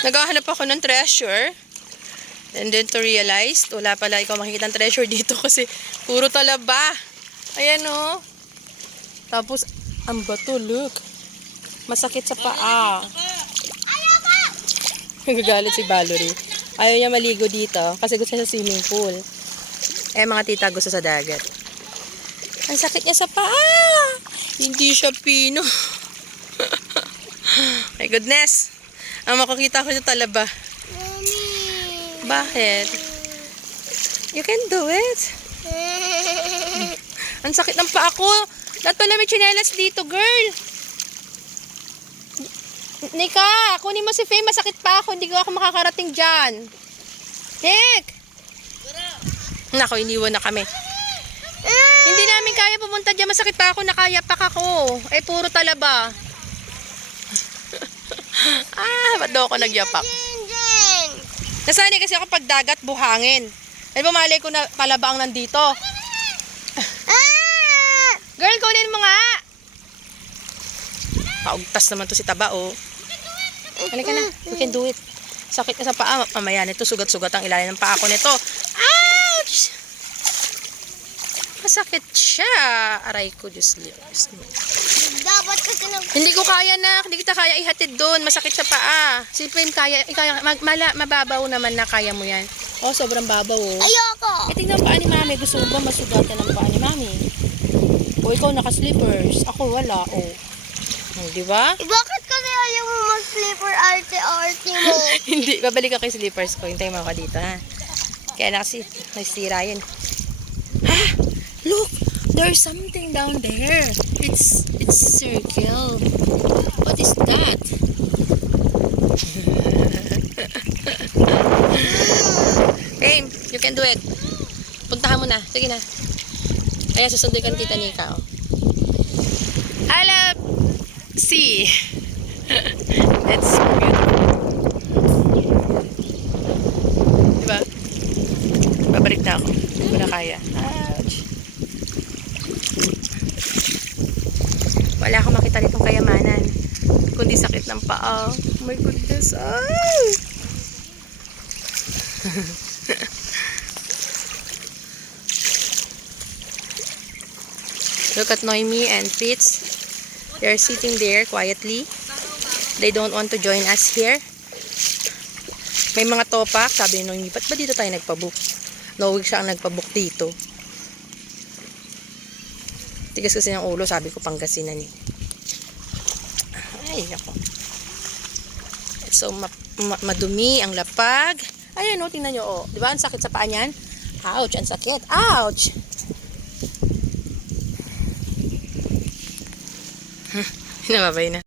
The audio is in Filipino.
Naghahanap ako ng treasure. And then to realize, wala pala ikaw makikita ng treasure dito kasi puro talaba. Ayan o. Tapos, ang bato, look. Masakit sa paa. Nagagalit si Valerie. Ayaw niya maligo dito kasi gusto niya sa swimming pool. Eh, mga tita gusto sa dagat. Ang sakit niya sa paa. Hindi siya pino. My goodness. Ang makikita ko sa talaba. Mommy. Bakit? You can do it. Ang sakit ng paa ko. Lahat pala may chinelas dito, girl. Nika, kunin mo si Faye. Masakit pa ako. Hindi ko ako makakarating dyan. Nick! Nako, iniwan na kami. Hindi namin kaya pumunta dyan. Masakit pa ako. Nakayapak ako. Eh, puro talaba. ah, ba't daw ako nagyapak? Nasanay kasi ako pag dagat, buhangin. Ay, bumalay ko na palaba ang nandito. Ah! Girl, kunin mo nga! Paugtas naman to si Taba, oh. Halika na, we can do it. Sakit na sa paa. Mamaya nito, sugat-sugat ang ilalim ng paa ko nito. Ouch! Masakit siya. Aray ko, Diyos mo. Dapat kasi nag... Hindi ko kaya na, hindi kita kaya ihatid doon. Masakit sa paa. Si Pim kaya, kaya mag, mala, mababaw naman na kaya mo yan. Oh, sobrang babaw, oh. Ayoko. Eh, tingnan ang paa ni mami. Gusto mo ba masugatan ang paa ni mami? O ikaw naka-slippers. Ako wala, oh. Oh, di ba? Eh, bakit kasi ayaw mo mag-slipper arte-arte mo? Hindi, babalik ako kay slippers ko. Hintayin mo ako dito, ha? Kaya na kasi, nasira yun. Ha? There's something down there. It's, it's circle. What is that? hey, you can do it. Puntahan mo na. Sige na. Kaya susunduin ka ni Tita Nika, oh. I love sea. That's so beautiful. Diba? Babalik na ako. Hindi ko na kaya. Ouch. Wala akong makita nitong kayamanan. Kundi sakit ng paa. Oh my goodness. Ay! Look at Noemi and Fritz. They're sitting there quietly. They don't want to join us here. May mga topak, sabi ni Noemi, ba't ba dito tayo nagpabook? Knowing siya ang nagpabook dito. Tigas kasi ng ulo, sabi ko Pangasinan eh. Ay, ako. So, ma- ma- madumi ang lapag. Ayan, oh, tingnan nyo, oh. Di ba, ang sakit sa paa niyan? Ouch, ang sakit. Ouch! Nababay na.